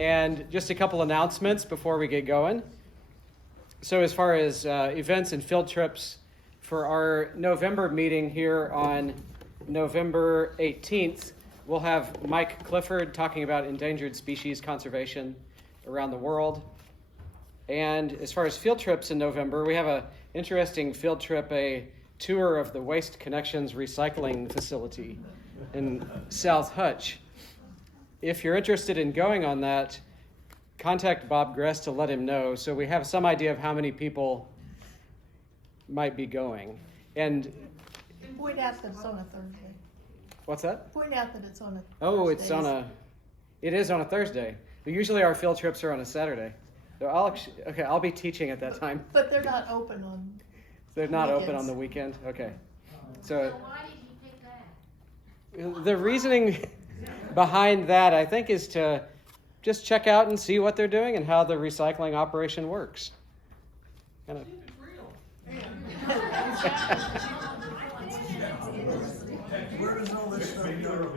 And just a couple announcements before we get going. So as far as events and field trips, for our November meeting here on November 18th, we'll have Mike Clifford talking about endangered species conservation around the world. And as far as field trips in November, we have an interesting field trip, a tour of the Waste Connections recycling facility in South Hutch. If you're interested in going on that, contact Bob Gress to let him know so we have some idea of how many people might be going. And point out that it's on a Thursday. What's that? Point out that it's on a Thursday. It is on a Thursday. Usually our field trips are on a Saturday. So I'll be teaching at that time. But they're not open on They're not weekends. open on the weekend? Okay. So why did you pick that? The reasoning behind that, I think, is to just check out and see what they're doing and how the recycling operation works. Kind of. Where does all this stuff go?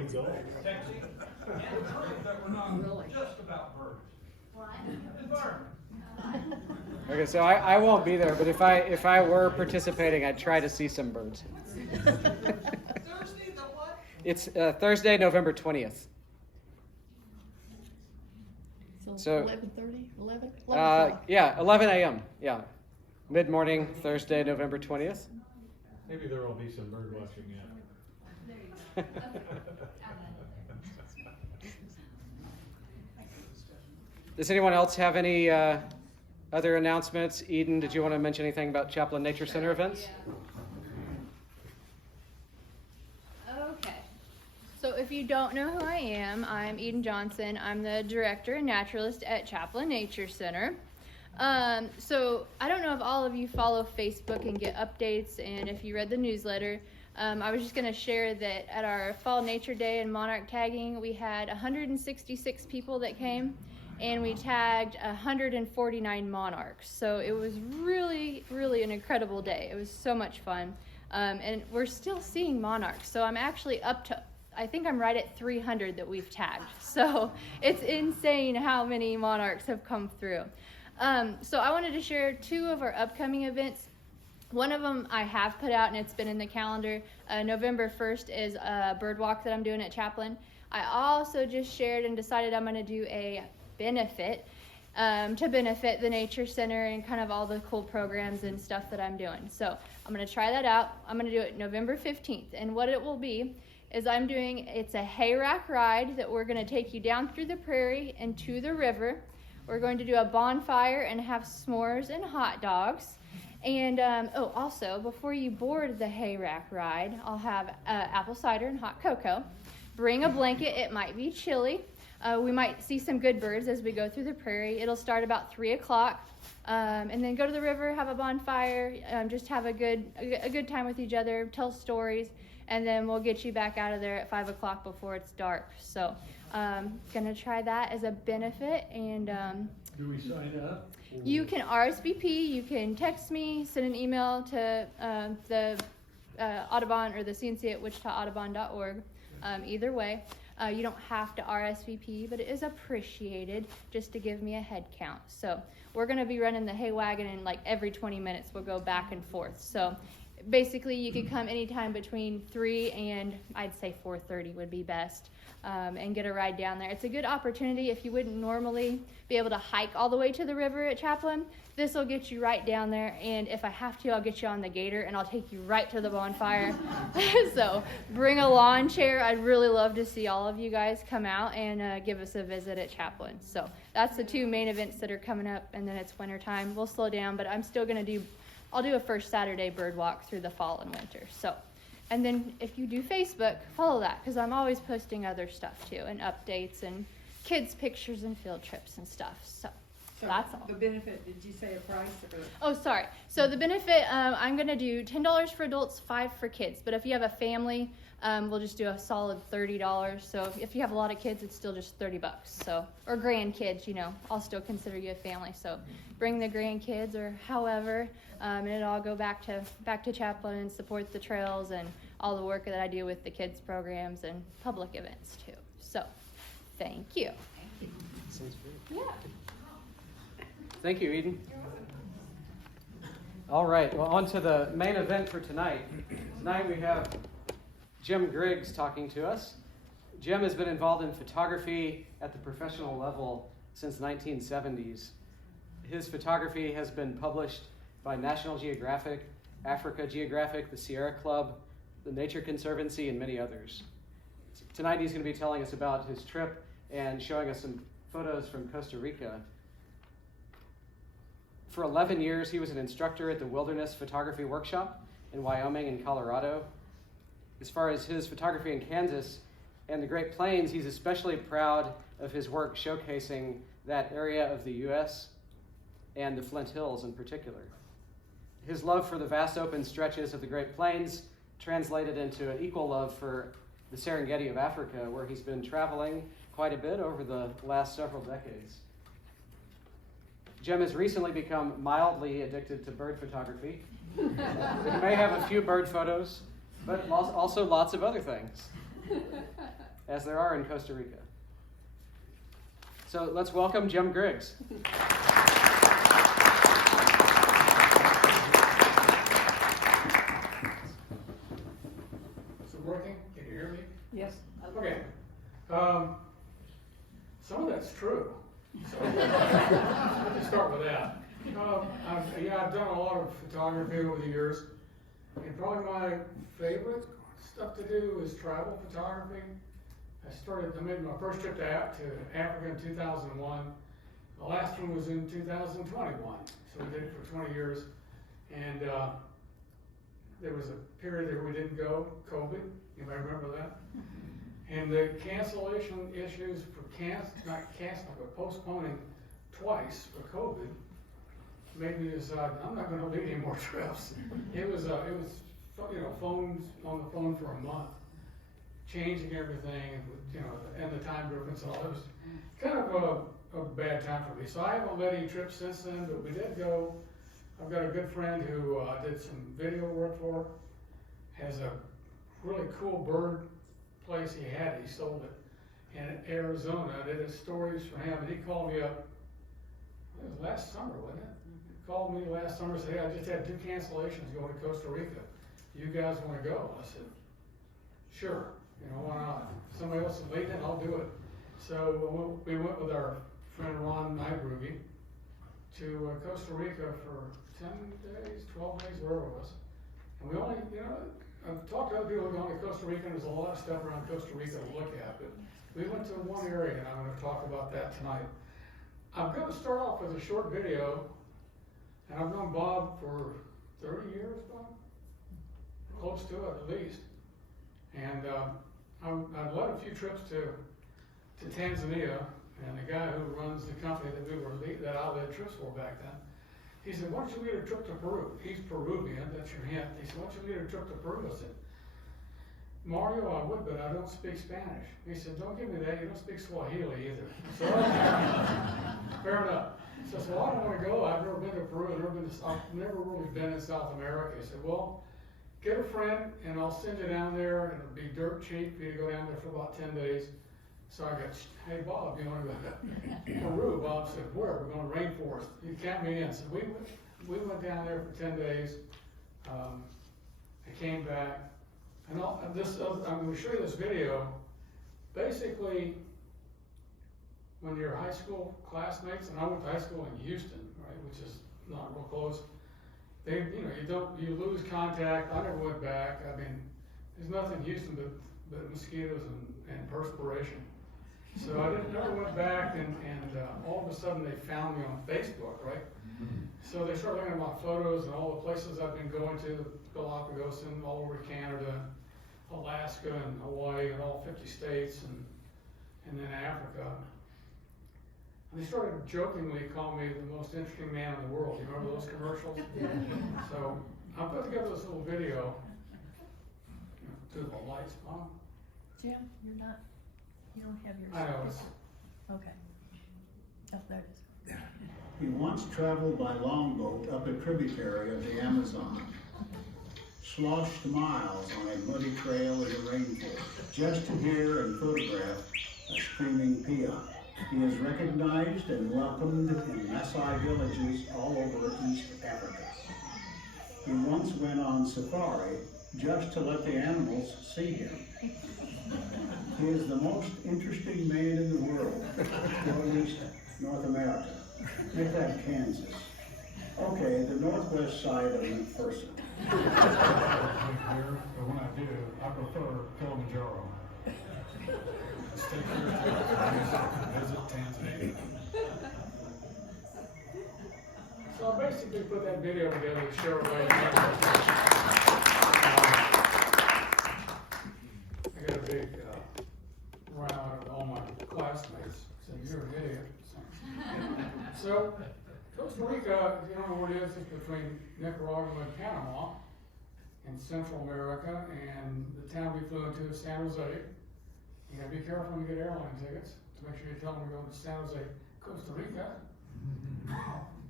Just about birds. What? Environment. Okay, so I won't be there, but if I were participating, I'd try to see some birds. Thursday, the what? It's Thursday, November 20th. So 11:30, 11? Yeah, 11 a.m. Yeah, mid-morning, Thursday, November 20th. Maybe there will be some bird watching yet. Does anyone else have any other announcements? Eden, did you want to mention anything about Chaplin Nature Center events? Okay. So if you don't know who I am, I'm Eden Johnson. I'm the director and naturalist at Chaplin Nature Center. So I don't know if all of you follow Facebook and get updates, and if you read the newsletter. I was just going to share that at our Fall Nature Day and Monarch tagging, we had 166 people that came, and we tagged 149 monarchs. So it was really, really an incredible day. It was so much fun. And we're still seeing monarchs. So I'm actually up to, I think I'm right at 300 that we've tagged. So it's insane how many monarchs have come through. So I wanted to share two of our upcoming events. One of them I have put out and it's been in the calendar. November 1st is a bird walk that I'm doing at Chaplin. I also just shared and decided I'm going to do a benefit to benefit the Nature Center and kind of all the cool programs and stuff that I'm doing. So I'm going to try that out. I'm going to do it November 15th. And what it will be is it's a hay rack ride that we're going to take you down through the prairie and to the river. We're going to do a bonfire and have s'mores and hot dogs. And also, before you board the hay rack ride, I'll have apple cider and hot cocoa. Bring a blanket. It might be chilly. We might see some good birds as we go through the prairie. It'll start about 3 o'clock. And then go to the river, have a bonfire, just have a good time with each other, tell stories, and then we'll get you back out of there at 5 o'clock before it's dark. So gonna try that as a benefit. And Do we sign up? you can RSVP, you can text me, send an email to the Audubon or the CNC at wichitaaudubon.org. Either way. You don't have to RSVP, but it is appreciated just to give me a head count. So we're going to be running the hay wagon, and like every 20 minutes we'll go back and forth. So basically you could come anytime between 3 and I'd say 4:30 would be best, and get a ride down there. It's a good opportunity if you wouldn't normally be able to hike all the way to the river at Chaplin. This will get you right down there, and if I have to, I'll get you on the gator and I'll take you right to the bonfire. So bring a lawn chair. I'd really love to see all of you guys come out and give us a visit at Chaplin. So that's the two main events that are coming up, and then it's winter time. We'll slow down, but I'm still going to I'll do a first Saturday bird walk through the fall and winter. So, and then if you do Facebook, follow that, because I'm always posting other stuff too, and updates and kids' pictures and field trips and stuff. So that's all. The benefit, did you say a price? Oh, sorry. So the benefit, I'm going to do $10 for adults, $5 for kids. But if you have a family, we'll just do a solid $30. So if you have a lot of kids, it's still just $30. So, or grandkids, I'll still consider you a family. So bring the grandkids or however, and it'll all go back to Chaplin and support the trails and all the work that I do with the kids programs and public events too. So thank you. Thank Sounds great. Yeah. Thank you, Eden. All right, well, on to the main event for tonight. Tonight we have Jim Griggs talking to us. Jim has been involved in photography at the professional level since the 1970s. His photography has been published by National Geographic, Africa Geographic, the Sierra Club, the Nature Conservancy, and many others. Tonight he's going to be telling us about his trip and showing us some photos from Costa Rica. For 11 years, he was an instructor at the Wilderness Photography Workshop in Wyoming and Colorado. As far as his photography in Kansas and the Great Plains, he's especially proud of his work showcasing that area of the U.S. and the Flint Hills in particular. His love for the vast open stretches of the Great Plains translated into an equal love for the Serengeti of Africa, where he's been traveling quite a bit over the last several decades. Jim has recently become mildly addicted to bird photography. We may have a few bird photos, but also lots of other things, as there are in Costa Rica. So let's welcome Jim Griggs. Is it working? Can you hear me? Yes. Okay. Some of that's true. So let me start with that. I've done a lot of photography over the years, and probably my favorite stuff to do is travel photography. I made my first trip to Africa in 2001. The last one was in 2021, so we did it for 20 years. And there was a period there we didn't go, COVID. You might remember that. And the cancellation issues for not canceling, but postponing twice for COVID made me decide I'm not going to lead any more trips. It was phones on the phone for a month, changing everything, and the time difference and all. It was kind of a bad time for me. So I haven't led any trips since then, but we did go. I've got a good friend who did some video work for, has a really cool bird place he sold it in Arizona. I did stories for him, and he called me up. It was last summer, wasn't it? He called me last summer and said, hey, I just had 2 cancellations going to Costa Rica. You guys want to go? I said, sure. Why not? If somebody else is leading, I'll do it. So we went with our friend Ron Nybrugi to Costa Rica for 10 days, 12 days, wherever it was. And we only, I've talked to other people who have gone to Costa Rica, and there's a lot of stuff around Costa Rica to look at, but we went to one area, and I'm going to talk about that tonight. I'm going to start off with a short video, and I've known Bob for 30 years, Bob? Close to it, at least. And I've led a few trips to Tanzania, and the guy who runs the company that I led trips for back then, he said, why don't you lead a trip to Peru? He's Peruvian, that's your hint. He said, why don't you lead a trip to Peru? I said, Mario, I would, but I don't speak Spanish. He said, don't give me that, you don't speak Swahili either. So, fair enough. So I said, well, I don't want to go. I've never been to Peru, I've never really been in South America. He said, well, get a friend, and I'll send you down there, and it'll be dirt cheap for you to go down there for about 10 days. So I got, hey, Bob, you want to go to Peru? Bob said, where? We're going to rainforest. You count me in. So we went down there for 10 days. I came back. And I'm going to show you this video. Basically, when you're high school classmates, and I went to high school in Houston, right, which is not real close, you lose contact. I never went back. I mean, there's nothing in Houston but mosquitoes and perspiration. So I never went back, and all of a sudden they found me on Facebook, right? So they started looking at my photos and all the places I've been going to, Galapagos and all over Canada, Alaska and Hawaii and all 50 states and then Africa. And they started jokingly calling me the most interesting man in the world. You remember those commercials? So I put together this little video. Do the lights on. Jim, you don't have your. I know. Okay. Oh, there it is. He once traveled by longboat up a tributary of the Amazon, sloshed miles on a muddy trail in the rainforest, just to hear and photograph a screaming peon. He is recognized and welcomed in Maasai villages all over East Africa. He once went on safari just to let the animals see him. He is the most interesting man in the world, or at least North America. Make that Kansas. Okay, the northwest side of McPherson. But when I do, I prefer Kilimanjaro. Stay here, visit Tanzania. So I basically put that video together to share with everybody. I got a big round of all my classmates. Said, "You're an idiot." So Costa Rica, if you don't know where it is, it's between Nicaragua and Panama in Central America, and the town we flew into is San Jose. You gotta be careful when you get airline tickets to make sure you tell them we're going to San Jose, Costa Rica.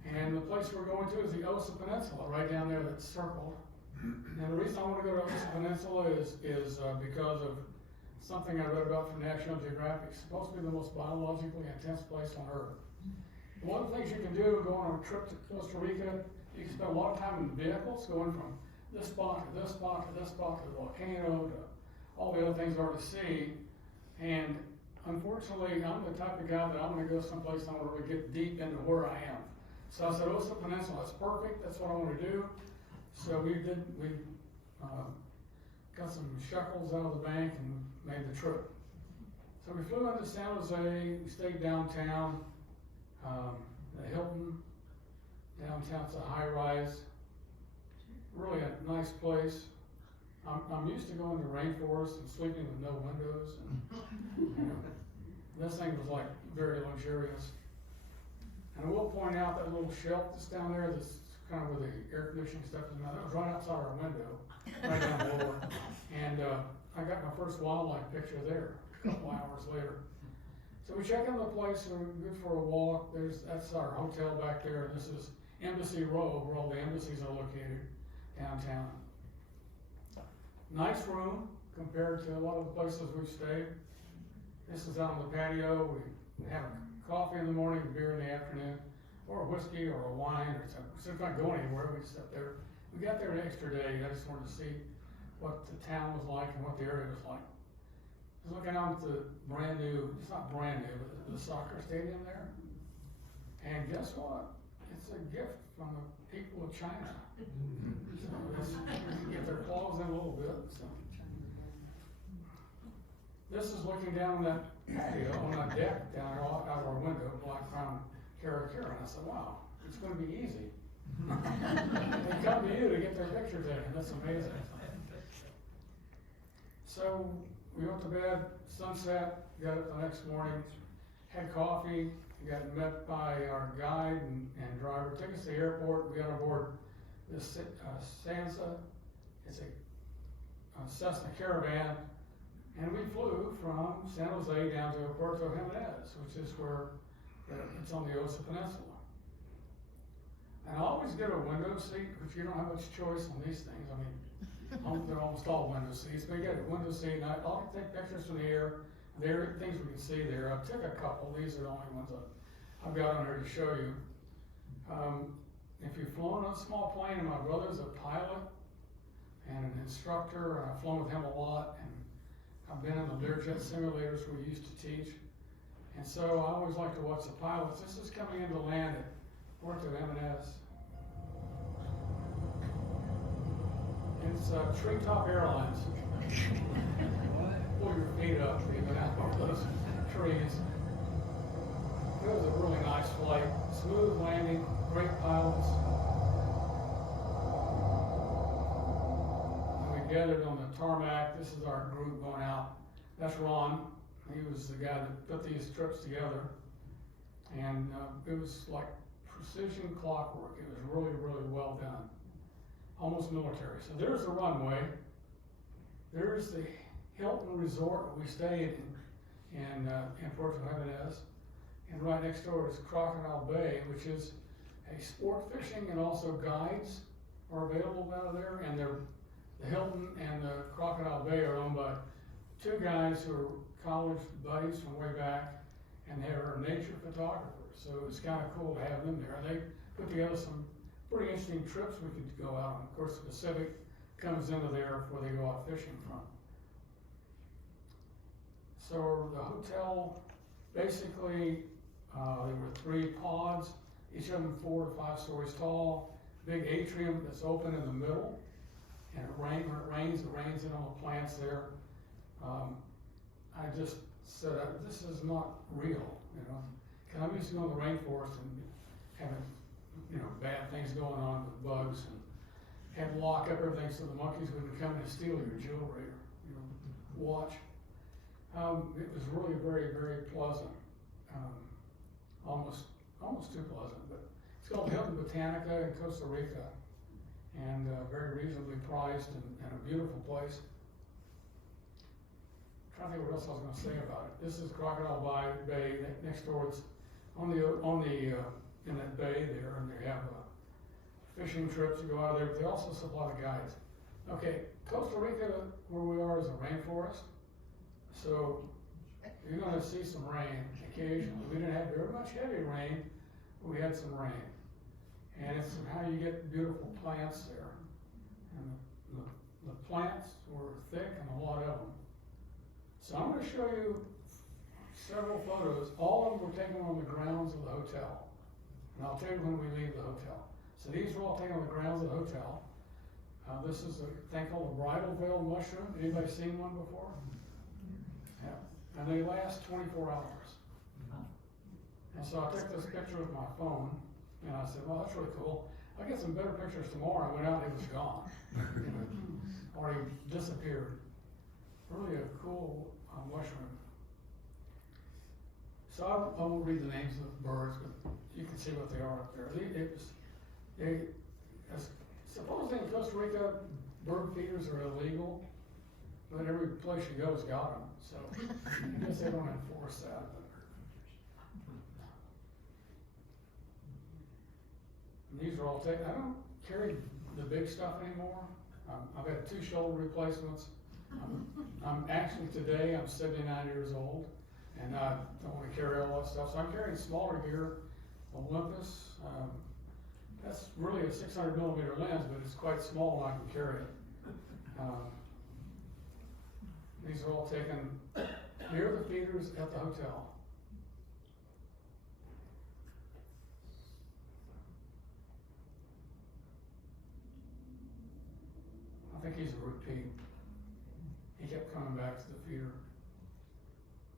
And the place we're going to is the Osa Peninsula, right down there that's circled. And the reason I want to go to Osa Peninsula is because of something I read about from National Geographic. It's supposed to be the most biologically intense place on Earth. One of the things you can do going on a trip to Costa Rica, you can spend a lot of time in vehicles going from this spot to this spot to this spot to the volcano to all the other things there are to see. And unfortunately, I'm the type of guy that I'm going to go someplace I want to really get deep into where I am. So I said, Osa Peninsula, that's perfect. That's what I want to do. So we got some shekels out of the bank and made the trip. So we flew into San Jose. We stayed downtown. The Hilton downtown's a high rise, really a nice place. I'm used to going to rainforests and sleeping with no windows, and this thing was like very luxurious. And I will point out that little shelf that's down there, that's kind of where the air conditioning stuff is. That was right outside our window, right down below. And I got my first wildlife picture there a couple hours later. So we check in the place, we're good for a walk. That's our hotel back there. This is Embassy Row, where all the embassies are located downtown. Nice room compared to a lot of the places we've stayed. This is out on the patio. We have a coffee in the morning, beer in the afternoon, or a whiskey or a wine or something. So if I go anywhere, we just sit there. We got there an extra day. I just wanted to see what the town was like and what the area was like. I was looking out at the brand new, it's not brand new, but the soccer stadium there. And guess what? It's a gift from the people of China. So you can get their claws in a little bit. So. This is looking down that patio, on that deck down there out of our window, Black Crown Kara. And I said, wow, it's going to be easy. They come to you to get their picture taken. That's amazing. So we went to bed, sunset, got up the next morning, had coffee, got met by our guide and driver, took us to the airport. We got on board this Sansa, it's a Cessna Caravan, and we flew from San Jose down to Puerto Jimenez, which is where it's on the Osa Peninsula. And I always get a window seat, because you don't have much choice on these things. I mean, they're almost all window seats, but you get a window seat, and I'll take pictures from the air. There are things we can see there. I took a couple. These are the only ones I've got on here to show you. If you've flown on a small plane, and my brother's a pilot and an instructor, and I've flown with him a lot, and I've been in the Learjet simulators we used to teach. And so I always like to watch the pilots. This is coming into land at Puerto Jimenez. It's Treetop Airlines. Pull your feet up, even out of those trees. It was a really nice flight. Smooth landing, great pilots. And we gathered on the tarmac. This is our group going out. That's Ron. He was the guy that put these trips together. And it was like precision clockwork. It was really, really well done. Almost military. So there's the runway. There's the Hilton Resort we stayed in Puerto Jimenez. And right next door is Crocodile Bay, which is a sport fishing, and also guides are available out of there. And the Hilton and the Crocodile Bay are owned by two guys who are college buddies from way back. and they're nature photographers, so it's kind of cool to have them there. They put together some pretty interesting trips we could go out on. Of course, the Pacific comes into there where they go out fishing from. So the hotel, basically, there were 3 pods, each of them 4 to 5 stories tall, big atrium that's open in the middle, and when it rains in all the plants there. I just said, this is not real, you know. Cause I'm used to going to the rainforest and having, you know, bad things going on with bugs, and had to lock up everything so the monkeys wouldn't come and steal your jewelry or, you know, watch. It was really very, very pleasant. Almost too pleasant, but it's called Hilton Botanica in Costa Rica, and very reasonably priced and a beautiful place. I'm trying to think what else I was going to say about it. This is Crocodile Bay. Next door, it's in that bay there, and they have fishing trips to go out of there. But they also supply the guides. Okay, Costa Rica, where we are, is a rainforest, so you're going to see some rain occasionally. We didn't have very much heavy rain, but we had some rain, and it's how you get beautiful plants there. And the plants were thick and a lot of them. So I'm going to show you several photos. All of them were taken on the grounds of the hotel. And I'll tell you when we leave the hotel. So these were all taken on the grounds of the hotel. This is a thing called a bridal veil mushroom. Anybody seen one before? Yeah. And they last 24 hours. And so I took this picture with my phone, and I said, well, that's really cool. I'll get some better pictures tomorrow. I went out and it was gone. Already disappeared. Really a cool mushroom. So I won't read the names of the birds, but you can see what they are up there. Supposedly in Costa Rica, bird feeders are illegal, but every place you go's got them. So I guess they don't enforce that. And these are all taken. I don't carry the big stuff anymore. I've had 2 shoulder replacements. I'm actually today, I'm 79 years old, and I don't want to carry all that stuff, so I'm carrying smaller gear, Olympus. That's really a 600 millimeter lens, but it's quite small and I can carry it. These are all taken near the feeders at the hotel. I think he's a repeat. He kept coming back to the feeder.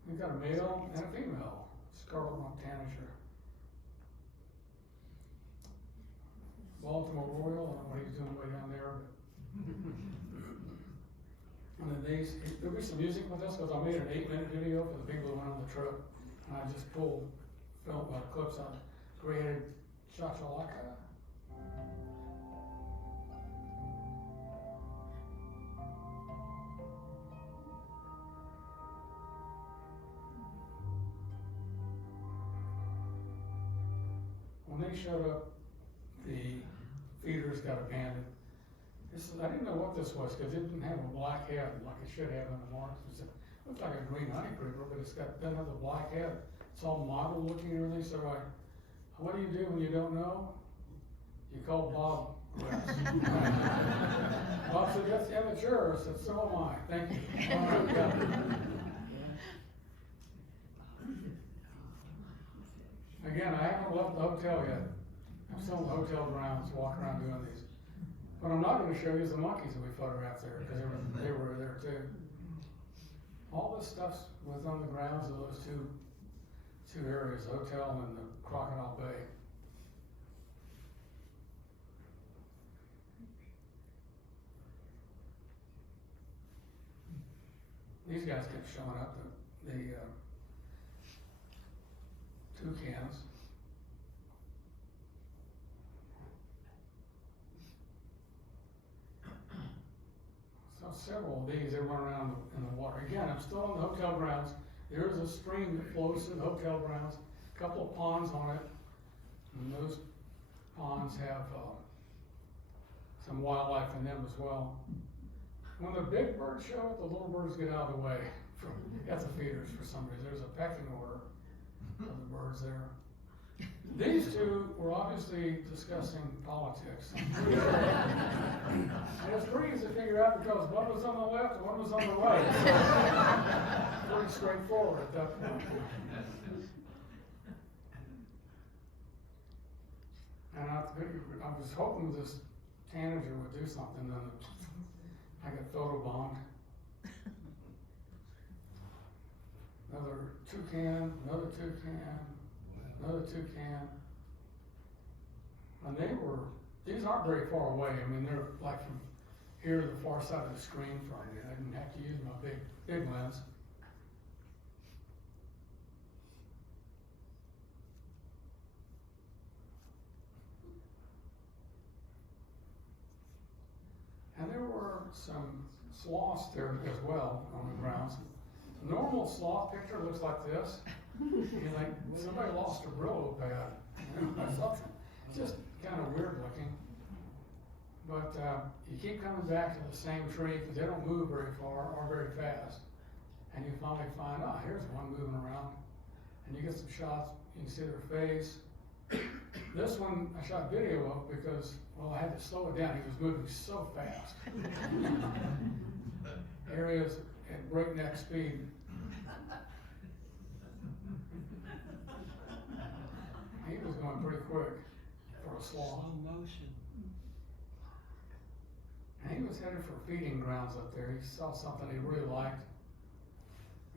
We've got a male and a female, Scarlet Montanager. Baltimore Royal, I don't know what he's doing way down there. And then there'll be some music with this because I made an 8-minute video for the people who went on the trip. And I just pulled clips on gray-headed chachalaca. When they showed up, the feeders got abandoned. I didn't know what this was because it didn't have a black head like it should have in the marks. It looked like a green honey creeper, but doesn't have the black head. It's all mottled looking and everything. So what do you do when you don't know? You call Bob. Bob said, that's immature. I said, so am I. Thank you. All right, yeah. Again, I haven't left the hotel yet. I'm still in the hotel grounds, walking around doing these. What I'm not going to show you is the monkeys that we photographed there, because they were there too. All this stuff was on the grounds of those two areas, the hotel and the Crocodile Bay. These guys kept showing up, the toucans. So several of these, they run around in the water. Again, I'm still on the hotel grounds. There is a stream that flows through the hotel grounds, a couple of ponds on it, and those ponds have some wildlife in them as well. When the big birds show up, the little birds get out of the way at the feeders for some reason. There's a pecking order. of the birds there. These two were obviously discussing politics. And it's pretty easy to figure out because one was on the left and one was on the right. So pretty straightforward at that point. And I was hoping this tanager would do something, then I got photobombed. Another toucan, another toucan, another toucan. And these aren't very far away. I mean, they're like from here to the far side of the screen from me. I didn't have to use my big lens. And there were some sloths there as well on the grounds. Normal sloth picture looks like this. You're like, somebody lost a Brillo pad. It's just kind of weird looking. But you keep coming back to the same tree because they don't move very far or very fast. And you finally find, oh, here's one moving around. And you get some shots, you can see their face. This one I shot video of because, well, I had to slow it down. He was moving so fast. Areas at breakneck speed. He was going pretty quick for a sloth. Slow motion. And he was headed for feeding grounds up there. He saw something he really liked.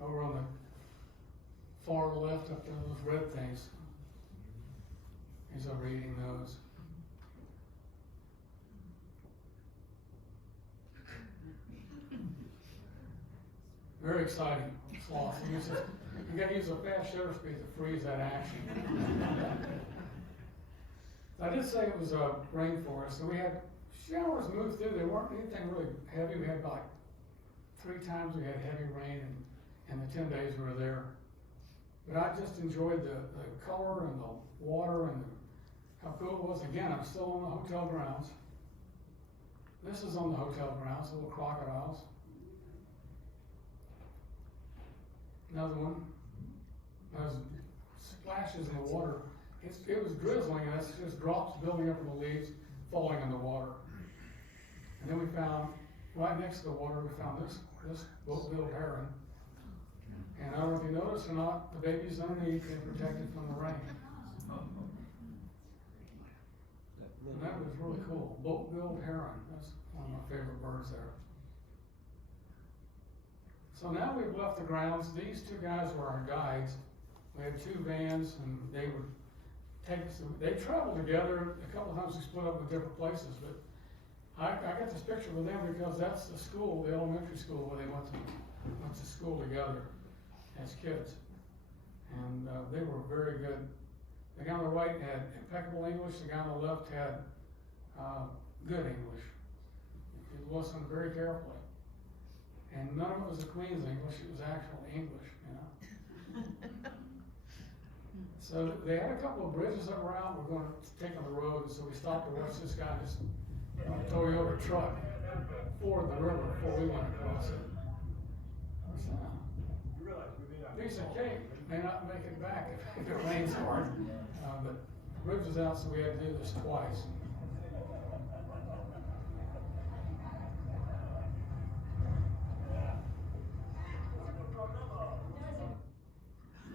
Over on the far left up there, those red things. He's over eating those. Very exciting sloth. You gotta use a fast shutter speed to freeze that action. I did say it was a rainforest, so we had showers move through. They weren't anything really heavy. We had like 3 times we had heavy rain in the 10 days we were there. But I just enjoyed the color and the water and how cool it was. Again, I'm still on the hotel grounds. This is on the hotel grounds, little crocodiles. Another one. Those splashes in the water. It was drizzling, and it's just drops building up in the leaves, falling in the water. And then we found, right next to the water, we found this boat-billed heron. And I don't know if you noticed or not, the baby's underneath and protected from the rain. And that was really cool. Boat-billed heron. That's one of my favorite birds there. So now we've left the grounds. These 2 guys were our guides. We had 2 vans, and they would take us. They traveled together. A couple of times we split up in different places, but I got this picture with them because that's the school, the elementary school, where they went to school together as kids. And they were very good. The guy on the right had impeccable English. The guy on the left had good English. If you listen very carefully. And none of it was the Queen's English, it was actual English, you know. So they had a couple of bridges that were out. We're going to take on the road, and so we stopped to watch this guy just Toyota truck ford the river before we went across it. Piece of cake. May not make it back if it rains hard. But the bridge was out, so we had to do this twice.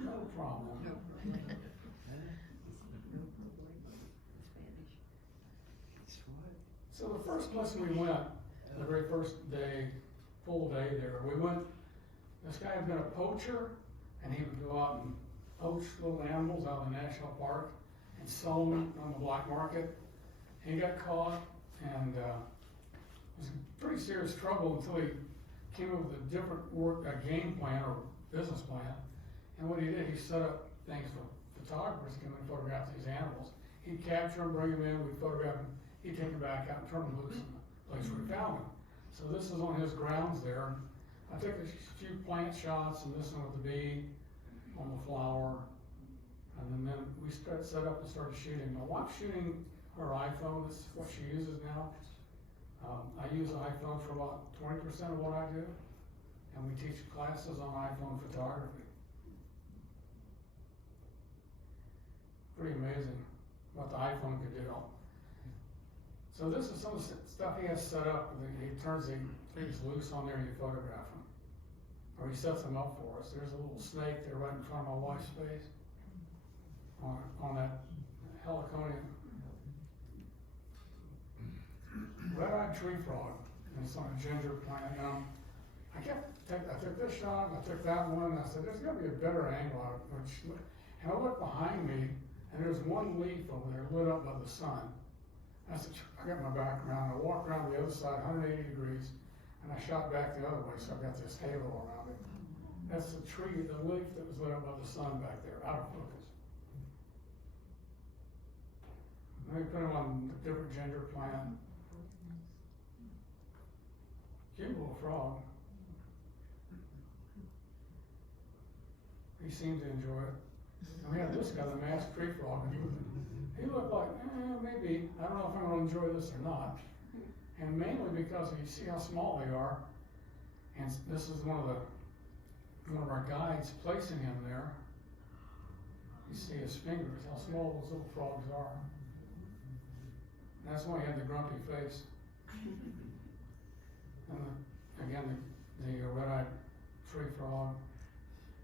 No problem. So the first place we went, the very first day, full day there, this guy had been a poacher, and he would go out and poach little animals out of the national park and sell them on the black market. He got caught and was in pretty serious trouble until he came up with a different game plan or business plan. And what he did, he set up things for photographers to come and photograph these animals. He'd capture them, bring them in, we'd photograph them, he'd take them back out and turn them loose in the place where he found them. So this is on his grounds there. I took a few plant shots and this one with the bee on the flower. And then we set up and started shooting. My wife's shooting her iPhone. This is what she uses now. I use an iPhone for about 20% of what I do. And we teach classes on iPhone photography. pretty amazing what the iPhone could do. So this is some of the stuff he has set up. He turns the things loose on there and you photograph them. Or he sets them up for us. There's a little snake there right in front of my wife's face on that heliconia. Red-eyed tree frog, and it's on a ginger plant. I took this shot, and I took that one, and I said, there's gotta be a better angle. And I looked behind me, and there's one leaf over there lit up by the sun. I said, I got my back around, I walked around the other side 180 degrees, and I shot back the other way, so I got this halo around it. That's the tree, the leaf that was lit up by the sun back there, out of focus. Let me put him on a different ginger plant. Cute little frog. He seemed to enjoy it. And we had this guy, the masked tree frog, and he looked like, maybe, I don't know if I'm gonna enjoy this or not. And mainly because you see how small they are, and this is one of our guides placing him there. You see his fingers, how small those little frogs are. And that's why he had the grumpy face. And again, the red-eyed tree frog.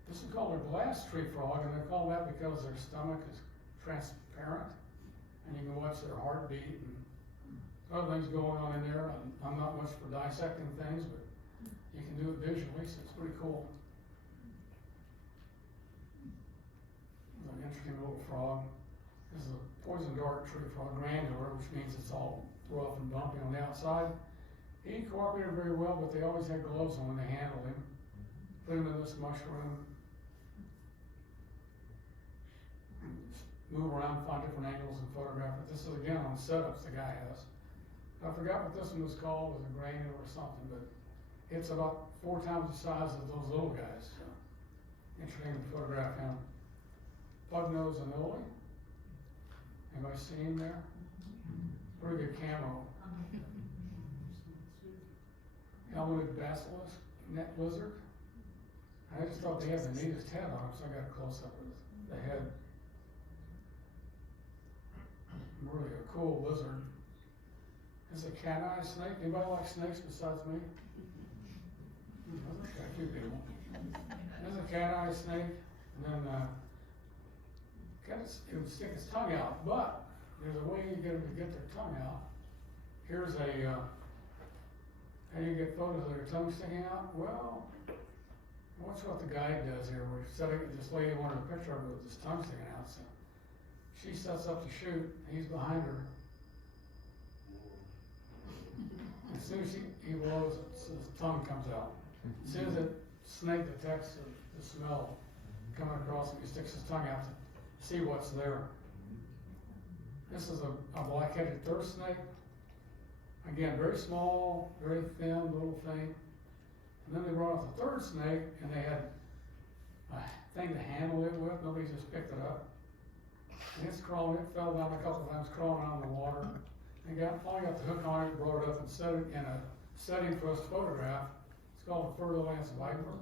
This is called a glass tree frog, and they're called that because their stomach is transparent, and you can watch their heartbeat and other things going on in there. I'm not much for dissecting things, but you can do it visually, so it's pretty cool. It's an interesting little frog. This is a poison dart tree frog, granular, which means it's all rough and bumpy on the outside. He cooperated very well, but they always had gloves on when they handled him. Put him in this mushroom. Move around, find different angles and photograph it. This is again on setups the guy has. I forgot what this one was called, it was a granular or something, but it's about 4 times the size of those little guys. So interesting to photograph him. Pug-nosed anole. Anybody see him there? Pretty good camo. Helmeted basilisk, net lizard. I just thought they had the neatest head on them, so I got a close up with the head. Really a cool lizard. It's a cat-eye snake. Anybody like snakes besides me? Those are cute people. There's a cat-eye snake, and then it would stick its tongue out, but there's a way you get them to get their tongue out. Here's a how you get photos of their tongue sticking out? Well, watch what the guide does here. We're setting this lady wanted a picture of her with his tongue sticking out. So she sets up to shoot. He's behind her. As soon as he blows, his tongue comes out. As soon as the snake detects the smell coming across him, he sticks his tongue out to see what's there. This is a black-headed thirst snake. Again, very small, very thin, little thing. And then they brought out the third snake, and they had a thing to handle it with. Nobody just picked it up. And it's crawling, it fell down a couple of times, crawling out in the water. And finally got the hook on it, brought it up and set it in a setting for us to photograph. It's called a fur-lance viper.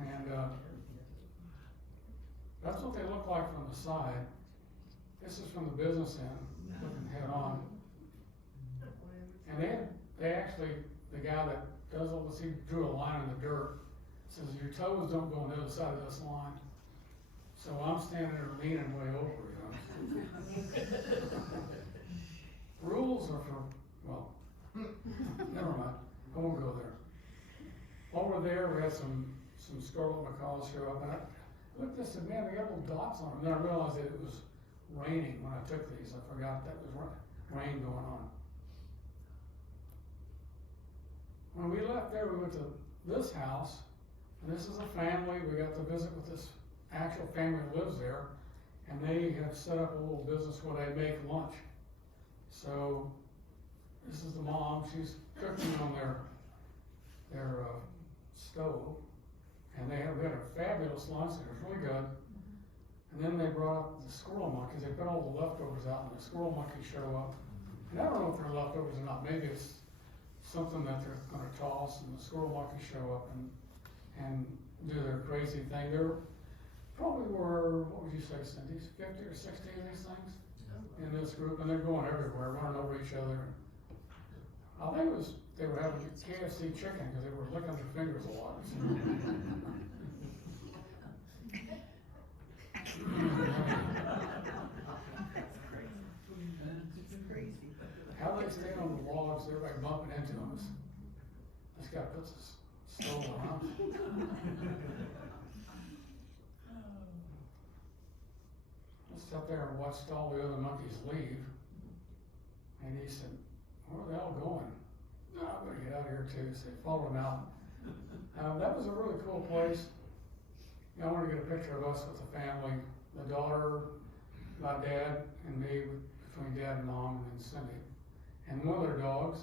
And that's what they look like from the side. This is from the business end, looking head on. And they actually, the guy that does all this, he drew a line in the dirt. Says your toes don't go on the other side of this line. So I'm standing there leaning way over, you know. Rules are for, well, never mind. I won't go there. Over there, we had some scarlet macaws show up, and I looked at this and man, they got little dots on them. Then I realized that it was raining when I took these. I forgot that was rain going on. When we left there, we went to this house, and this is a family. We got to visit with this actual family that lives there, and they have set up a little business where they make lunch. So this is the mom. She's cooking on their stove, and we had a fabulous lunch. It was really good. And then they brought up the squirrel monkeys. They put all the leftovers out, and the squirrel monkeys show up. And I don't know if they're leftovers or not. Maybe it's something that they're going to toss, and the squirrel monkeys show up and do their crazy thing. probably were, what would you say, Cindy, 50 or 60 of these things in this group, and they're going everywhere, running over each other. I think it was, they were having KFC chicken because they were licking their fingers a lot. How they stay on the logs, everybody bumping into them. This guy puts his stove on. I sat there and watched all the other monkeys leave. And he said, where are they all going? No, I'm gonna get out of here too. So he followed them out. That was a really cool place. You know, I wanted to get a picture of us with the family, the daughter, my dad, and me, between dad and mom, and then Cindy. And one of their dogs,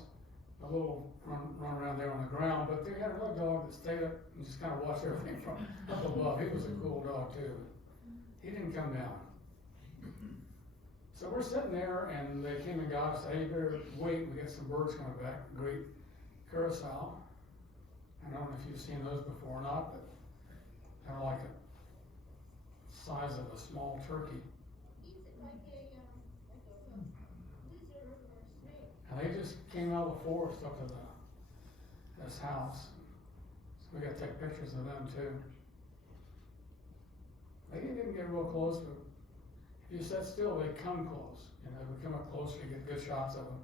a little run around there on the ground, but they had another dog that stayed up and just kind of watched everything from up above. He was a cool dog too. He didn't come down. So we're sitting there, and they came and got us. Hey, you better wait. We got some birds coming back. Great curassow. I don't know if you've seen those before or not, but they're like the size of a small turkey. And they just came out of the forest up to this house. So we got to take pictures of them too. They didn't get real close, but if you sit still, they come close. You know, we come up close, you get good shots of them.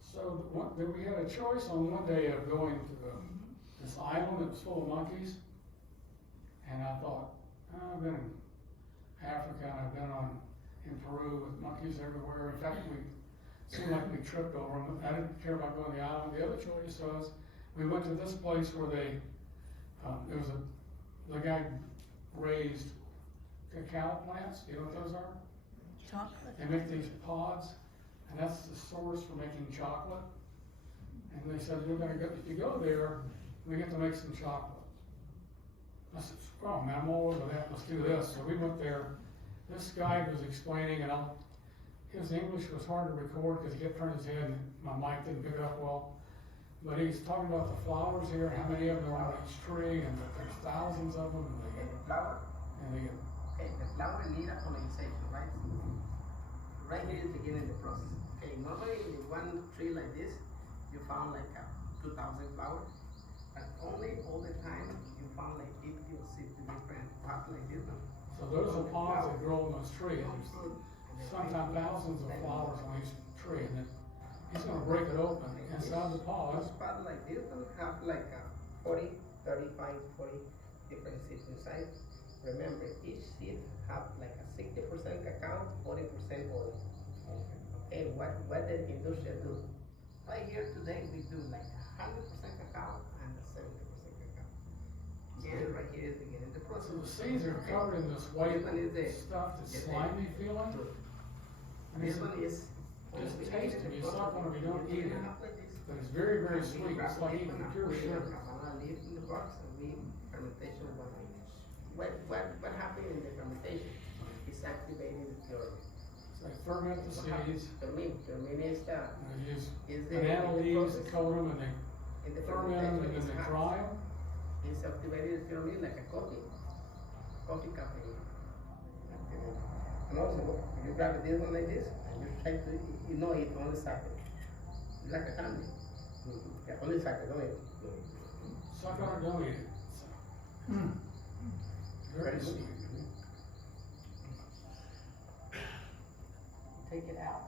So we had a choice on one day of going to this island that was full of monkeys. And I thought, I've been in Africa, and I've been in Peru with monkeys everywhere. In fact, we seemed like we tripped over them. I didn't care about going to the island. The other choice was we went to this place where the guy raised cacao plants. Do you know what those are? Chocolate. They make these pods, and that's the source for making chocolate. And they said, if you go there, we get to make some chocolate. I said, oh man, I'm all over that, let's do this. So we went there. This guy was explaining, and his English was hard to record because he kept turning his head and my mic didn't pick it up well. But he's talking about the flowers here, how many of them are on each tree, and that there's thousands of them. And Okay, the flower. Okay, the flower need a colonization, right? Right here is the beginning of the process. Okay, normally in one tree like this, you found like 2,000 flowers. But only all the time you found like 50 or 60 different pots like this one. so those are pods that grow on those trees. There's sometimes thousands of flowers on each tree, and then he's going to break it open inside the pods. Each pot like this one have like 40, 35, 40 different seeds inside. Remember, each seed have like a 60% cacao, 40% oil. Okay, what the industry do? Right here today we do like 100% cacao and 70% cacao. And right here is beginning the process. So the seeds are covered in this white This one is the stuff, this slimy feeling. And This it's one is just tasting. It's not going to be, don't eat it, but it's very, very sweet. It's like eating pure sugar. Banana leaf in the box, and we fermentation one night. What happened in the fermentation? It's activating the theory. So they ferment the seeds. Ferment is the And they use is the banana leaves to process. color them, and they In the ferment them, and then fermentation, they it's dry hot. them. It's activated the theory like a coffee caffeine. And also, you grab this one like this, and you try to, you know it only second. It's like a candy. Yeah, only second, don't eat. Suck on it, don't eat it. Very sweet. Take it out.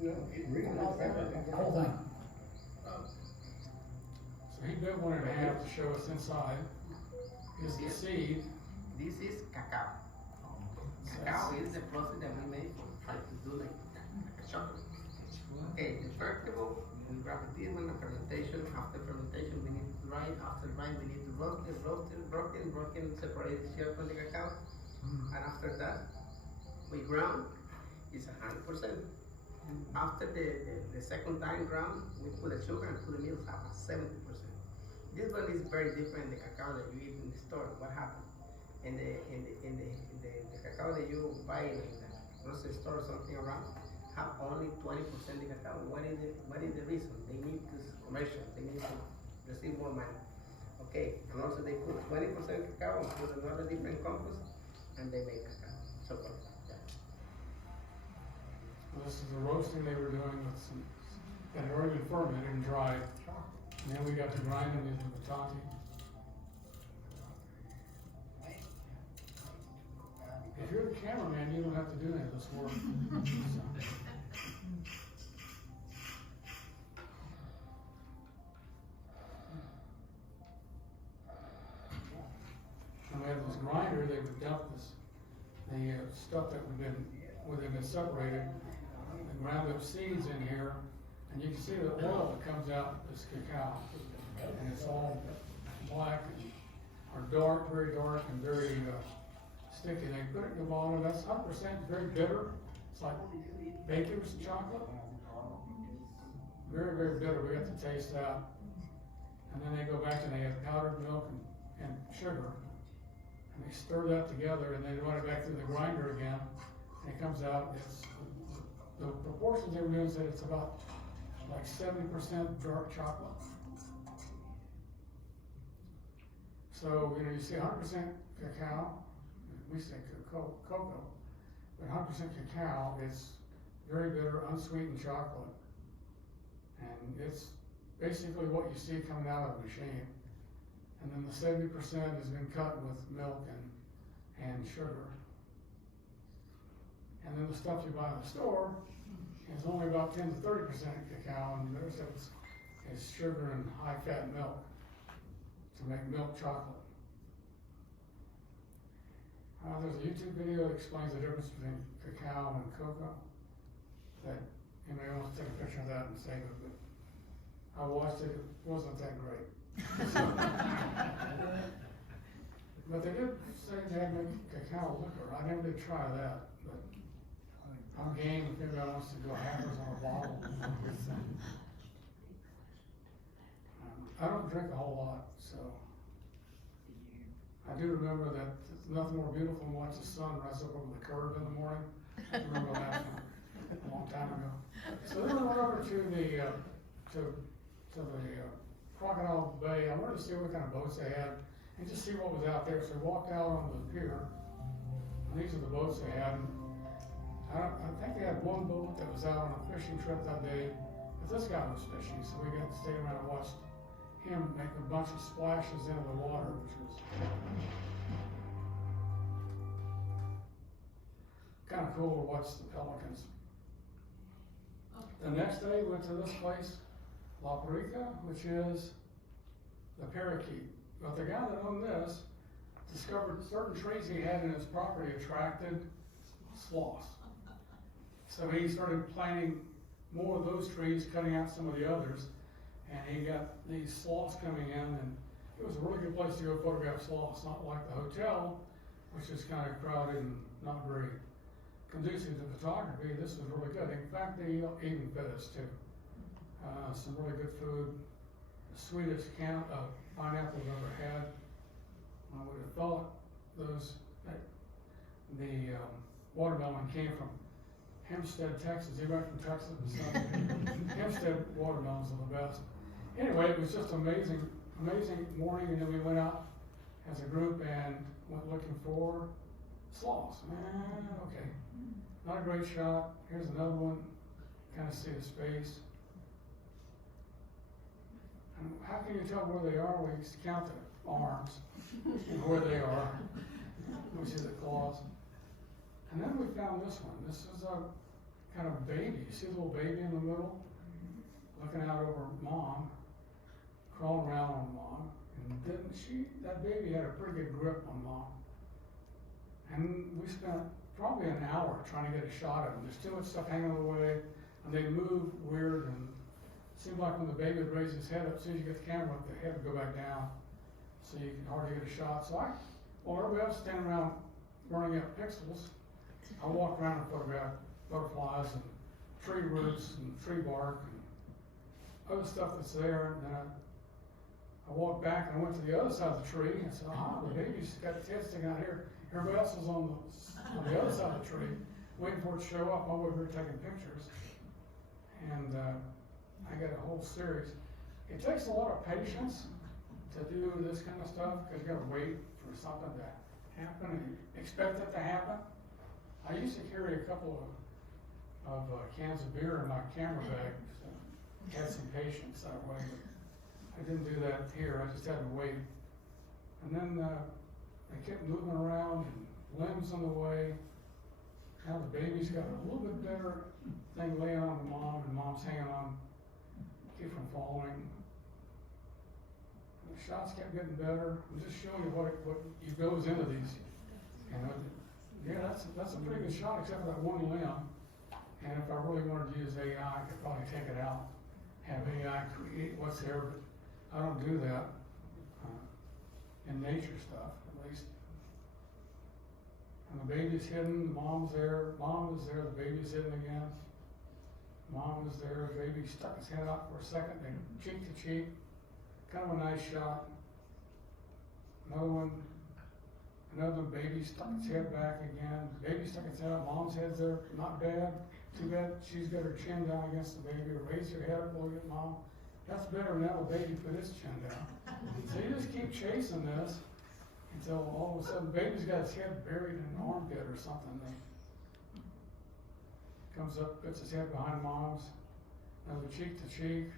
No, it really is. The whole thing. So he bit one in half to show us inside. Is the seed. This is cacao. Cacao is the process that we make for trying to do like a chocolate. Okay, the vegetable, we grab this one, the fermentation. After fermentation, we need to dry it. After drying, we need to roast it, broken, separate the shell from the cacao. And after that, we ground. It's 100%. After the second time ground, we put the sugar and put the milk up at 70%. This one is very different than the cacao that you eat in the store. What happened? In the cacao that you buy in the grocery store or something around, have only 20% of cacao. What is the reason? They need this commercial. They need to receive more money. Okay, and also they put 20% cacao and put another different compost, and they make cacao. So yeah. Well, this is the roasting they were doing with some that had already been fermented and dried. And then we got to grind them into the toddy. If you're the cameraman, you don't have to do any of this work. And we have this grinder, they would dump the stuff that would have been separated, and ground up seeds in here, and you can see the oil that comes out is cacao, and it's all black or dark, very dark, and very sticky. They put it in the bottom. That's 100% very bitter. It's like baker's chocolate. Very, very bitter. We got to taste that. And then they go back and they have powdered milk and sugar. And they stir that together and they run it back through the grinder again. And it comes out. It's the proportions they were doing said it's about like 70% dark chocolate. So, you know, you see 100% cacao. We say cocoa, but 100% cacao is very bitter, unsweetened chocolate. And it's basically what you see coming out of the machine. And then the 70% has been cut with milk and sugar. And then the stuff you buy in the store is only about 10 to 30% cacao, and the rest of it is sugar and high-fat milk to make milk chocolate. There's a YouTube video that explains the difference between cacao and cocoa. That you may want to take a picture of that and save it, but I watched it, it wasn't that great. But they did say they had made cacao liquor. I never did try that, but I'm game if anybody wants to go hammers on a bottle. I don't drink a whole lot, so I do remember that there's nothing more beautiful than watch the sun rise up over the curb in the morning. I remember that from a long time ago. So then we went over to the Crocodile Bay. I wanted to see what kind of boats they had and just see what was out there. So we walked out on the pier, and these are the boats they had. I think they had one boat that was out on a fishing trip that day, but this guy was fishing, so we got to stay around and watch him make a bunch of splashes into the water, which was kind of cool to watch the pelicans. The next day, we went to this place, La Perica, which is the parakeet. But the guy that owned this discovered certain trees he had in his property attracted sloths. So he started planting more of those trees, cutting out some of the others, and he got these sloths coming in, and it was a really good place to go photograph sloths, not like the hotel, which is kind of crowded and not very conducive to photography. This was really good. In fact, they even fed us too. Some really good food. The sweetest pineapple I've ever had. I would have thought the watermelon came from Hempstead, Texas. Anybody from Texas? Hempstead watermelons are the best. Anyway, it was just amazing morning, and then we went out as a group and went looking for sloths. Okay, not a great shot. Here's another one. Kind of see his face. And how can you tell where they are? We used to count the arms and where they are. We see the claws. And then we found this one. This is a kind of baby. You see the little baby in the middle? Looking out over mom, crawling around on mom. And that baby had a pretty good grip on mom. And we spent probably an hour trying to get a shot of them. There's too much stuff hanging on the way, and they move weird, and it seemed like when the baby would raise his head up, as soon as you get the camera up, the head would go back down. So you can hardly get a shot. So while everybody else standing around burning up pixels, I walked around and photographed butterflies and tree roots and tree bark and other stuff that's there. And then I walked back and I went to the other side of the tree and said, the baby's got its head sticking out here. Everybody else was on the other side of the tree. waiting for it to show up, while we were taking pictures. And I got a whole series. It takes a lot of patience to do this kind of stuff, because you gotta wait for something to happen and expect it to happen. I used to carry a couple of cans of beer in my camera bag, so had some patience that way. But I didn't do that here, I just had to wait. And then they kept moving around, and limbs on the way. Now the baby's got a little bit better thing laying on the mom, and mom's hanging on, keep from falling. The shots kept getting better. I'm just showing you what goes into these. You know, yeah, that's a pretty good shot, except for that one limb. And if I really wanted to use AI, I could probably take it out, have AI create what's there, but I don't do that in nature stuff, at least. And the baby's hidden, the mom's there, mom is there, the baby's hidden again. Mom is there, the baby stuck his head out for a second, they cheek to cheek. Kind of a nice shot. Another baby stuck its head back again. Baby stuck its head out, mom's head's there, not bad. Too bad she's got her chin down against the baby, raise her head up, look at mom. That's better than that little baby put his chin down. So you just keep chasing this until all of a sudden the baby's got his head buried in an armpit or something. Then comes up, puts his head behind mom's, another cheek to cheek,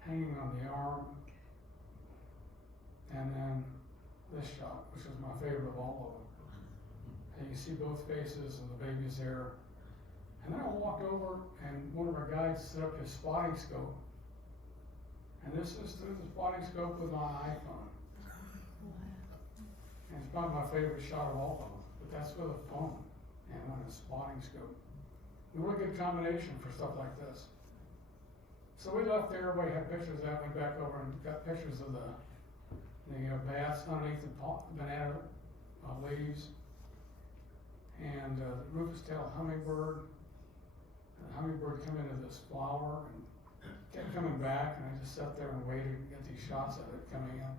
hanging on the arm. And then this shot, which was my favorite of all of them. And you see both faces and the baby's there. And then I walked over and one of our guides set up his spotting scope. And this is through the spotting scope with my iPhone. And it's probably my favorite shot of all of them, but that's with a phone and on a spotting scope. A really good combination for stuff like this. So we left there, everybody had pictures of that, went back over and got pictures of the bats underneath the banana leaves. And the rufous-tailed hummingbird. The hummingbird come into this flower and kept coming back, and I just sat there and waited to get these shots of it coming in.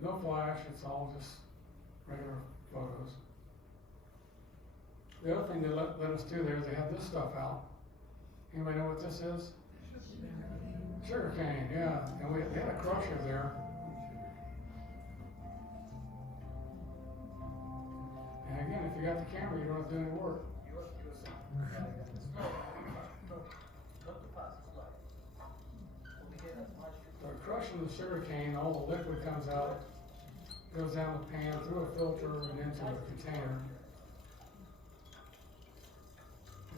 No flash, it's all just regular photos. The other thing they let us do there is they had this stuff out. Anybody know what this is? Sugar cane, yeah. And they had a crusher there. And again, if you got the camera, you don't have to do any work. So crushing the sugar cane, all the liquid comes out, goes down the pan, through a filter, and into a container.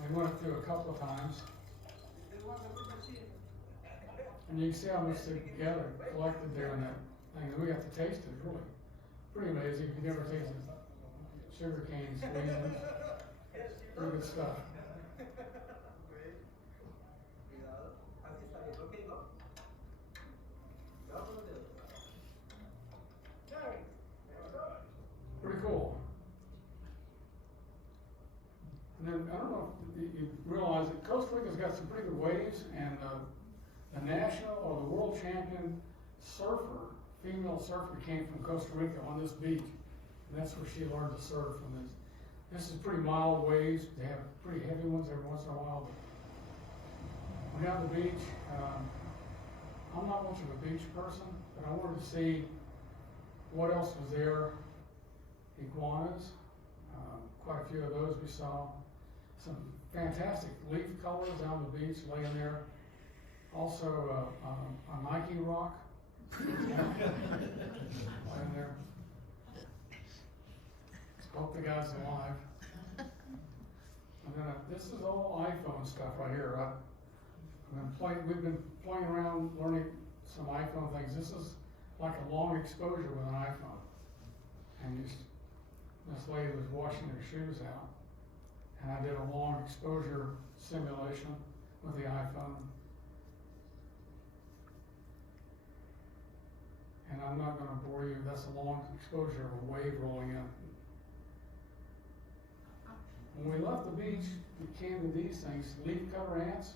We went through a couple of times. And you can see how much together collected there in that thing. We got to taste it, really. Pretty amazing. If you never tasted sugar cane squeezing. Pretty good stuff. Pretty cool. And then, I don't know if you realize that Costa Rica's got some pretty good waves, and the national or the world champion surfer, female surfer, came from Costa Rica on this beach. And that's where she learned to surf. And this is pretty mild waves. They have pretty heavy ones every once in a while. But we're down the beach. I'm not much of a beach person, but I wanted to see what else was there. Iguanas, quite a few of those we saw. Some fantastic leaf colors down the beach laying there. Also a Nike rock laying there. Hope the guy's alive. And then this is all iPhone stuff right here. We've been playing around learning some iPhone things. This is like a long exposure with an iPhone. And this lady was washing her shoes out. And I did a long exposure simulation with the iPhone. And I'm not going to bore you. That's a long exposure of a wave rolling in. When we left the beach, we came to these things, leafcutter ants.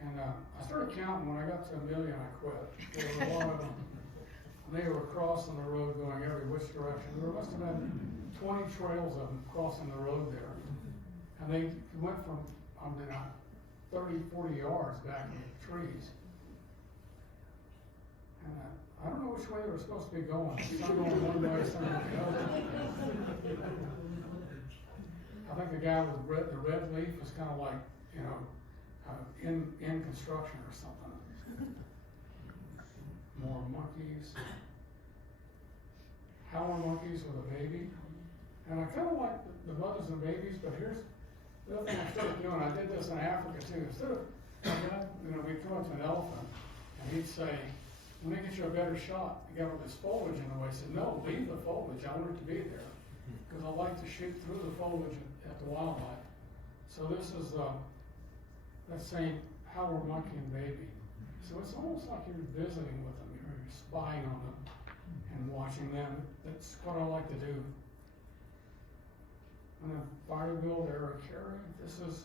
And I started counting. When I got to 1 million, I quit. There were a lot of them. They were crossing the road going every which direction. There must have been 20 trails of them crossing the road there. And they went from, 30, 40 yards back in the trees. And I don't know which way they were supposed to be going. Some going one way, some going the other. I think the guy with the red leaf was kind of like, in construction or something. More monkeys. Howler monkeys with a baby. And I kind of like the mothers and babies, but here's the other thing I started doing. I did this in Africa too. Instead of, we'd come up to an elephant and he'd say, when they get you a better shot, you got all this foliage in the way. I said, no, leave the foliage. I want it to be there. Because I like to shoot through the foliage at the wildlife. So this is that same howler monkey and baby. So it's almost like you're visiting with them. You're spying on them and watching them. That's what I like to do. And a fire-wheeled Eric Carey. This is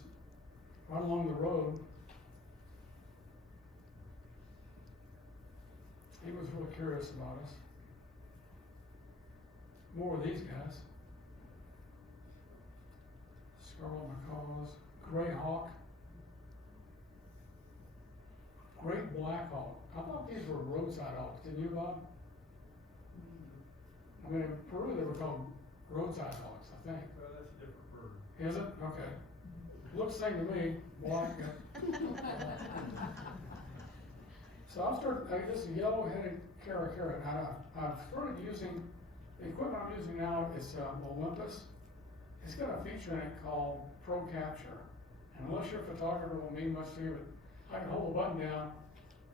right along the road. He was really curious about us. More of these guys. Scarlet macaws, gray hawk, great black hawk. I thought these were roadside hawks, didn't you, Bob? I mean, in Peru they were called roadside hawks, I think. Well, that's a different bird. Is it? Okay. Looks the same to me. Black. So this is yellow-headed caracara. I've started using, the equipment I'm using now is Olympus. It's got a feature in it called Pro Capture. And unless your photographer will mean much to you, I can hold the button down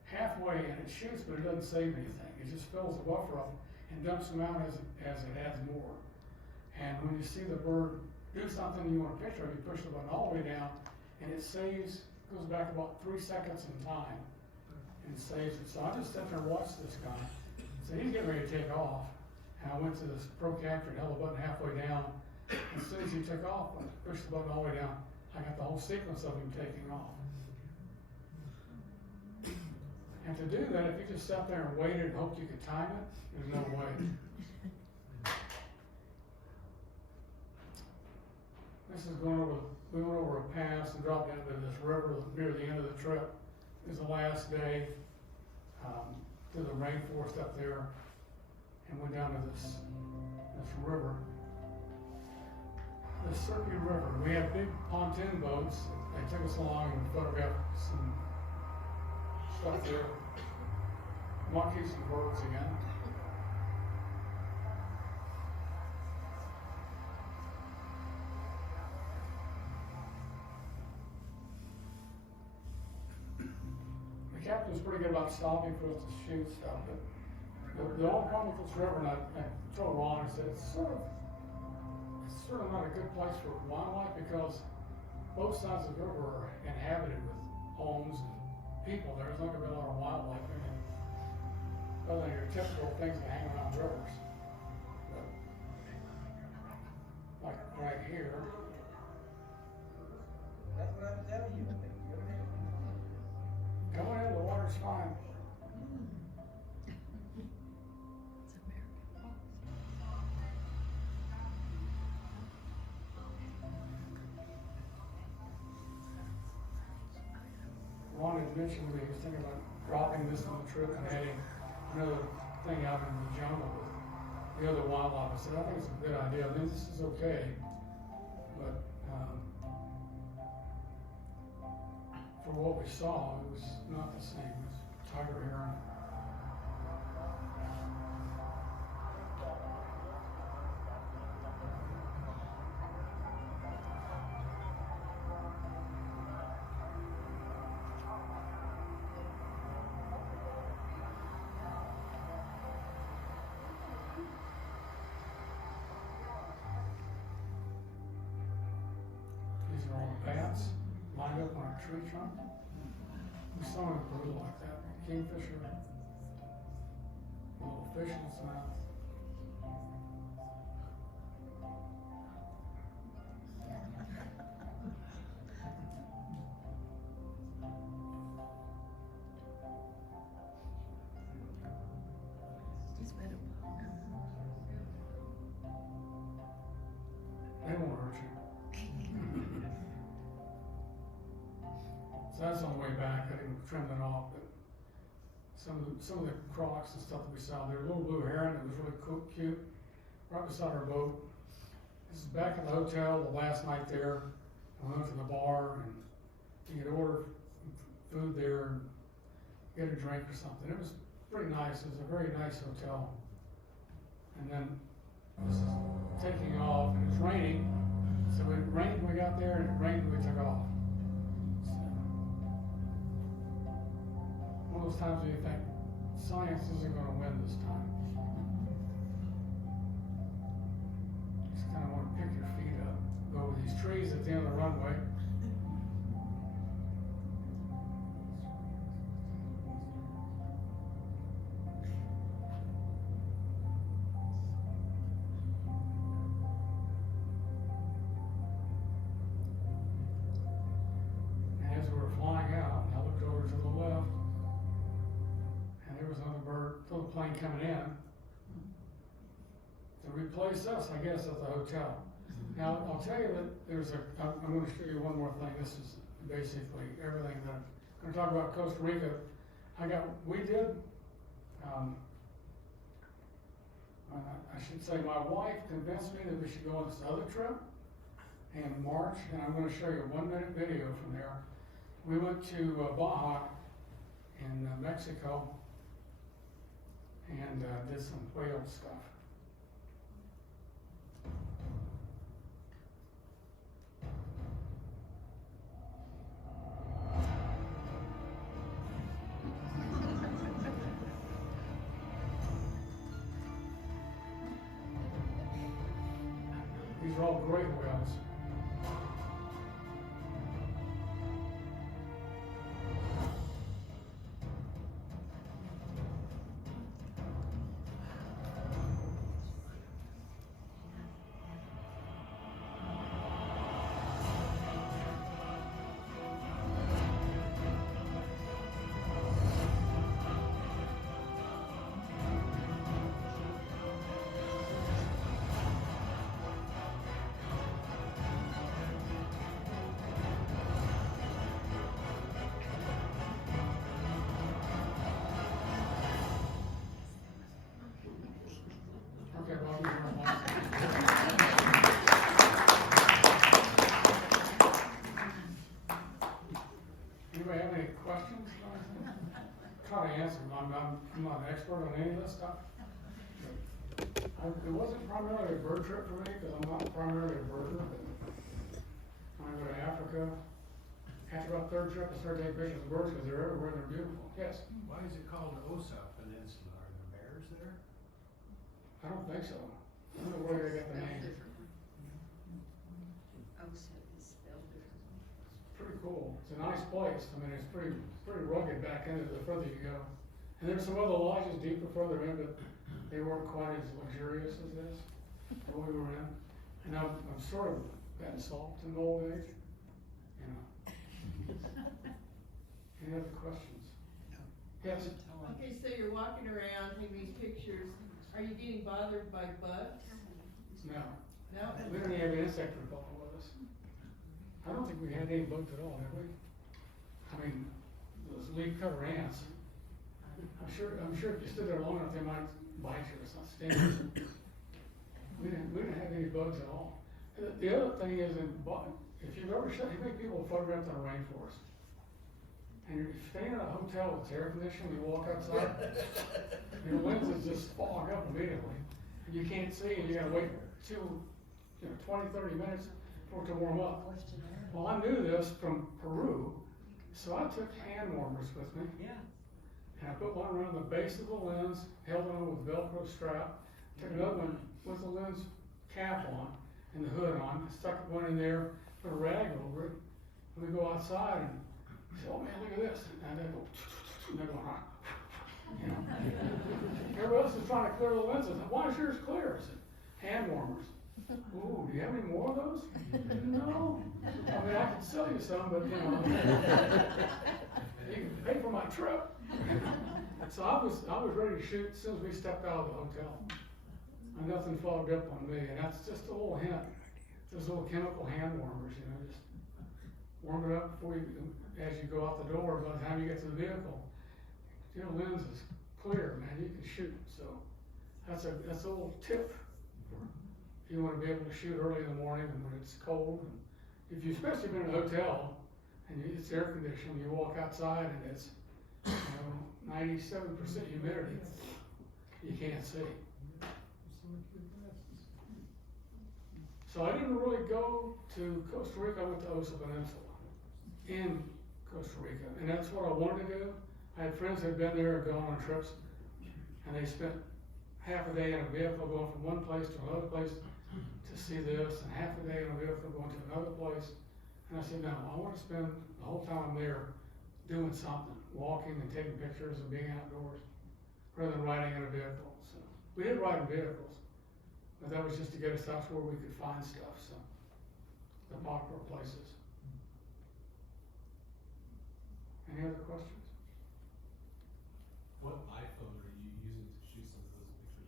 halfway and it shoots, but it doesn't save anything. It just fills the buffer up and dumps them out as it adds more. And when you see the bird do something you want a picture of, you push the button all the way down and it saves, goes back about 3 seconds in time and saves it. So I just sat there and watched this guy. So he's getting ready to take off. And I went to this Pro Capture and held the button halfway down. As soon as he took off, I pushed the button all the way down. I got the whole sequence of him taking off. And to do that, if you just sat there and waited and hoped you could time it, there's no way. This is we went over a pass and dropped into this river near the end of the trip. It was the last day through the rainforest up there and went down to this river. The Circuit River. We had big pontoon boats. They took us along and photographed some stuff there. Monkeys and birds again. The captain was pretty good about stopping for us to shoot stuff, but the only problem with this river, and I told Ron, I said, it's sort of not a good place for wildlife because both sides of the river are inhabited with homes and people. There's not going to be a lot of wildlife in it, other than your typical things that hang around rivers. But, like right here. That's what I'm telling you. Come on in, the water's fine. Ron had mentioned to me he was thinking about dropping this on the trip and adding another thing out in the jungle with the other wildlife. I said, I think it's a good idea. I think this is okay, but for what we saw, it was not the same as tiger heron. These are all the bats lined up on a tree trunk. We saw in Peru like that. Kingfisher, a little fish in its mouth. So that's on the way back. I didn't trim that off, but some of the crocs and stuff that we saw there. A little blue heron that was really cute, right beside our boat. This is back at the hotel, the last night there. I went to the bar and you could order food there and get a drink or something. It was pretty nice. It was a very nice hotel. And then this is taking off, and it's raining. So it rained when we got there, and it rained when we took off. So, one of those times when you think science isn't going to win this time. You just kind of want to pick your feet up, go over these trees at the end of the runway. Plane coming in to replace us, I guess, at the hotel. Now, I'll tell you that I'm going to show you one more thing. This is basically everything that I'm going to talk about. Costa Rica. We did, I should say, my wife convinced me that we should go on this other trip in March, and I'm going to show you a 1-minute video from there. We went to Baja in Mexico, and did some whale stuff. These are all great whales. Okay, well, anybody have any questions? Try to answer them. I'm not an expert on any of this stuff. It wasn't primarily a bird trip for me because I'm not primarily a birder. But when I go to Africa, after about third trip, I started taking pictures of birds because they're everywhere and they're beautiful. Yes? Why is it called the Osa Peninsula? Are there bears there? I don't think so. I don't know where they got the name. It's pretty cool. It's a nice place. I mean, it's pretty rugged back into the further you go. And there's some other lodges deeper further in, but they weren't quite as luxurious as this, that we were in. And I'm sort of gotten soft in old age, you know. Any other questions? Yes? Okay, so you're walking around taking these pictures. Are you getting bothered by bugs? No. No? We didn't have an insect repellent with us. I don't think we had any bugs at all, have we? I mean, those leaf cover ants. I'm sure if you stood there long enough, they might bite you or something. We didn't have any bugs at all. The other thing is, if you've ever shot, how many people have photographed in a rainforest? And you're staying in a hotel with air conditioning, you walk outside, your lenses just fog up immediately. And you can't see, and you gotta wait 20, 30 minutes for it to warm up. Well, I knew this from Peru, so I took hand warmers with me. Yeah. And I put one around the base of the lens, held it on with a Velcro strap, took another one with the lens cap on and the hood on, stuck one in there, put a rag over it, and we go outside and say, oh man, look at this. And they go, and they go, you know. Everybody else is trying to clear the lenses. Why is yours clear? I said, hand warmers. Ooh, do you have any more of those? No. I mean, I could sell you some, but you know, you can pay for my trip. So I was ready to shoot as soon as we stepped out of the hotel. And nothing fogged up on me, and that's just a little hint. Those little chemical hand warmers, you know, just warm it up before you, as you go out the door. By the time you get to the vehicle, your lens is clear, man. You can shoot. So that's a little tip for if you want to be able to shoot early in the morning and when it's cold. And if you especially been in a hotel and it's air conditioned, you walk outside and it's 97% humidity. You can't see. So I didn't really go to Costa Rica. I went to Osa Peninsula in Costa Rica, and that's what I wanted to do. I had friends that had been there and gone on trips, and they spent half a day in a vehicle going from one place to another place to see this, and half a day in a vehicle going to another place. And I said, no, I want to spend the whole time there doing something, walking and taking pictures and being outdoors, rather than riding in a vehicle. So we did ride in vehicles, but that was just to get us out to where we could find stuff, so the popular places. Any other questions? What iPhone are you using to shoot some of those pictures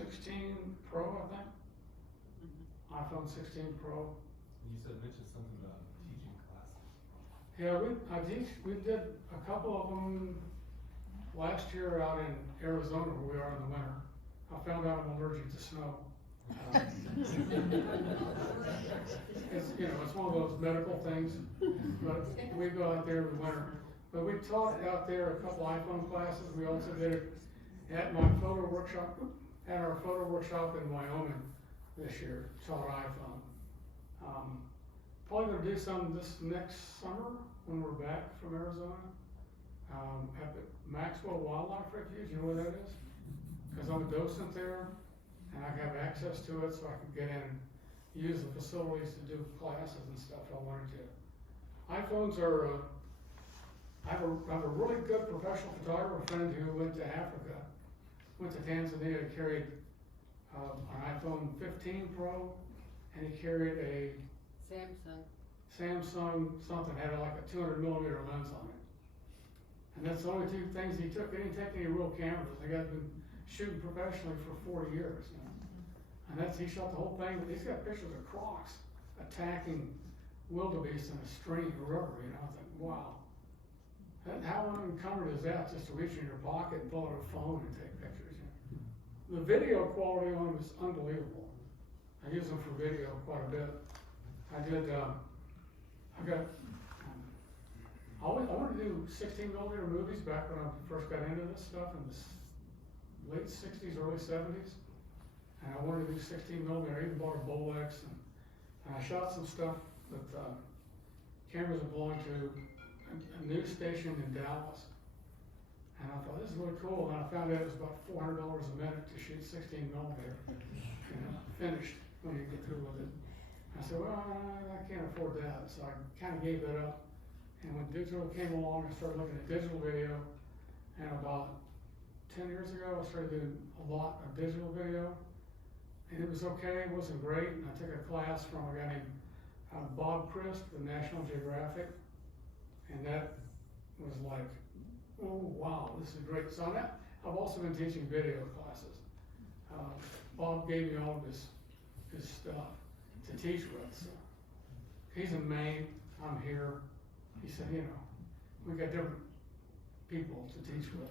with? 16 Pro, I think. iPhone 16 Pro. You mentioned something about teaching classes. Yeah, we did a couple of them last year out in Arizona where we are in the winter. I found out I'm allergic to snow. It's, it's one of those medical things, but we go out there in the winter. But we taught out there a couple iPhone classes. We also did it at my photo workshop, at our photo workshop in Wyoming this year, taught iPhone. Probably gonna do some this next summer when we're back from Arizona, at the Maxwell Wildlife Refuge. You know where that is? Because I'm a docent there, and I have access to it, so I can get in and use the facilities to do classes and stuff I wanted to. iPhones are, I have a really good professional photographer friend who went to Africa, went to Tanzania, carried an iPhone 15 Pro, and he carried a Samsung something, had like a 200mm lens on it. And that's the only two things he took. He didn't take any real cameras. The guy's been shooting professionally for 40 years now. And he shot the whole thing. He's got pictures of crocs attacking wildebeest in a stream or river, I think, wow. How unencumbered is that, just to reach in your pocket and pull out a phone and take pictures? The video quality on them is unbelievable. I use them for video quite a bit. I wanted to do 16mm movies back when I first got into this stuff in the late 60s, early 70s. And I wanted to do 16mm. I even bought a Bolex, and I shot some stuff with cameras that belonged to a news station in Dallas. And I thought, this is really cool. And I found out it was about $400 a minute to shoot 16mm, finished when you get through with it. I said, well, I can't afford that. So I kind of gave that up. And when digital came along, I started looking at digital video. And about 10 years ago, I started doing a lot of digital video. And it was okay, it wasn't great. And I took a class from a guy named Bob Christ, the National Geographic. And that was like, oh, wow, this is great. So I've also been teaching video classes. Bob gave me all of his stuff to teach with. So he's in Maine, I'm here. He said, we got different people to teach with.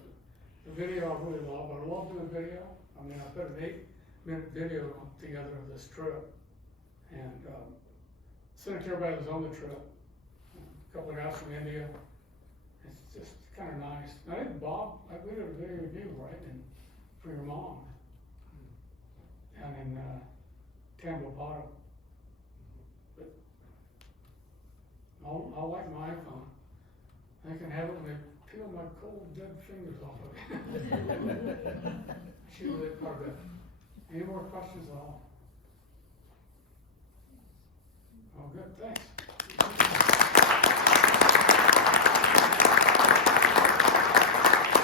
The video I really love, but I love doing video. I put an 8-minute video together of this trip and sent it to everybody that was on the trip. A couple of guys from India. It's just kind of nice. I think Bob, we did a video review, right, for your mom down in Tambopato. But I like my iPhone. I can have it when they peel my cold, dead fingers off of it. Shoot with it quite a bit. Any more questions at all?